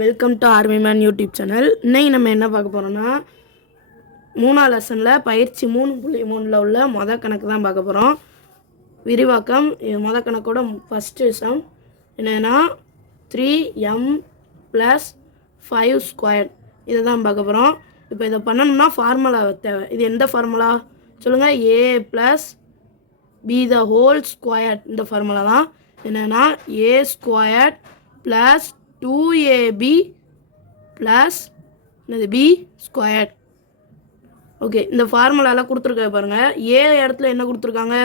Welcome to army man YouTube channel. இன்னைக்கு நம்ம என்ன பார்க்க போகிறோம்னா, 3ஆம் லெசனில் பயிற்சி 3.3ல் உள்ள கணக்கு தான் பார்க்க போகிறோம். விரிவாக்கம். இது கணக்கோட ஃபஸ்ட்டு சம் என்னென்னா 3m + 5² இதை தான் பார்க்க போகிறோம். இப்போ இதை பண்ணணும்னா ஃபார்முலா தேவை. இது எந்த ஃபார்முலா சொல்லுங்கள்? a + b² இந்த ஃபார்முலா தான். என்னென்னா a² + 2ab + b². ஓகே, இந்த ஃபார்முலாலாம் கொடுத்துருக்க பாருங்கள். ஏ இடத்துல என்ன கொடுத்துருக்காங்க?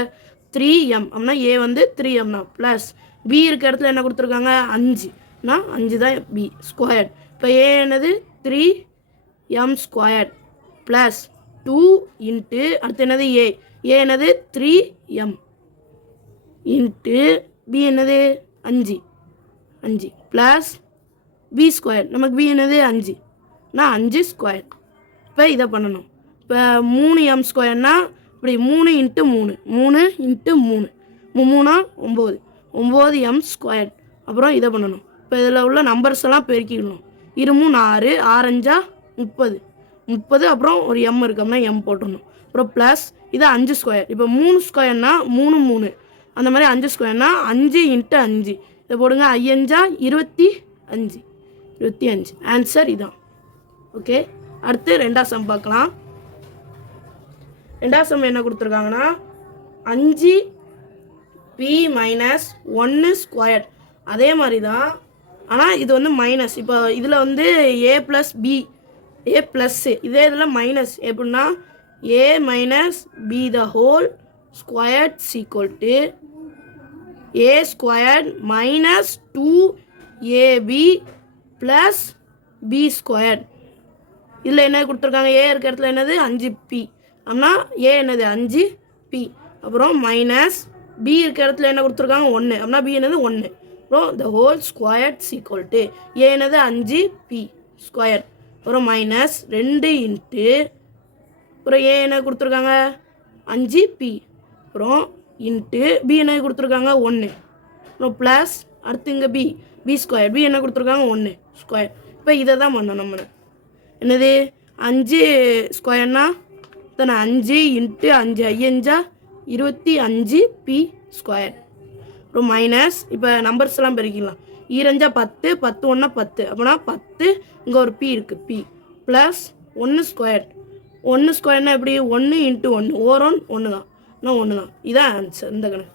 3m அப்படின்னா ஏ வந்து 3mனா ப்ளஸ் பி இருக்க இடத்துல என்ன கொடுத்துருக்காங்க? 5னா 5 தான் b². இப்போ ஏ என்னது 3m² ப்ளஸ் 2 இன்ட்டு அடுத்து என்னது ஏ என்னது 3m இன்ட்டு பி என்னது 5 ப்ளஸ் b². நமக்கு b என்னது 5னா 5². இப்போ இதை பண்ணணும். இப்போ 3m²னா இப்படி 3 இன்ட்டு 3 3 இன்ட்டு 3 9 9m². அப்புறம் இதை பண்ணணும். இப்போ இதில் உள்ள நம்பர்ஸ் எல்லாம் பெருக்கிக்கணும். 2 3 6 6 5 30 அப்புறம் ஒரு m இருக்கோம்னா m போட்டுடணும். அப்புறம் ப்ளஸ் இது 5². இப்போ 3²னா 3 3 அந்த மாதிரி 5²னா 5 இன்ட்டு 5 இதை போடுங்க. 5 5 25 ஆன்சர் இதான். ஓகே, அடுத்து ரெண்டாம் சம் பார்க்கலாம். ரெண்டாம் சம் என்ன கொடுத்துருக்காங்கன்னா 5p - 1² அதே மாதிரி தான், ஆனால் இது வந்து மைனஸ். இப்போ இதில் வந்து a + b a ப்ளஸ், இதே இதில் மைனஸ். எப்படின்னா a - b² = a² - 2ab + b². இதில் என்ன கொடுத்துருக்காங்க? ஏ இருக்க இடத்துல என்னது 5p அப்படின்னா ஏ என்னது 5p. அப்புறம் மைனஸ் பி இருக்க இடத்துல என்ன கொடுத்துருக்காங்க? 1 அப்படின்னா பி என்னது 1. அப்புறம் the whole² = ஏ என்னது 5p². அப்புறம் மைனஸ் 2 இன்ட்டு அப்புறம் ஏ என்ன கொடுத்துருக்காங்க? 5p. அப்புறம் இன்ட்டு பி என்ன கொடுத்துருக்காங்க? 1. அப்புறம் ப்ளஸ் அடுத்து இங்கே b² பி என்ன கொடுத்துருக்காங்க? 1². இப்போ இதை தான் பண்ணோம் நம்ம. என்னது 5²னா தானே 5 இன்ட்டு 5 5 25p². அப்புறம் மைனஸ் இப்போ நம்பர்ஸ் எல்லாம் பெருக்கிடலாம். 2 10 10 1 10 அப்படின்னா 10 இங்கே ஒரு p இருக்குது p ப்ளஸ் 1². 1²னா எப்படி? 1 இன்ட்டு 1 ஓரோன் 1 தான். 1 தான். இதான் ஆன்சர் இந்த கணக்கு.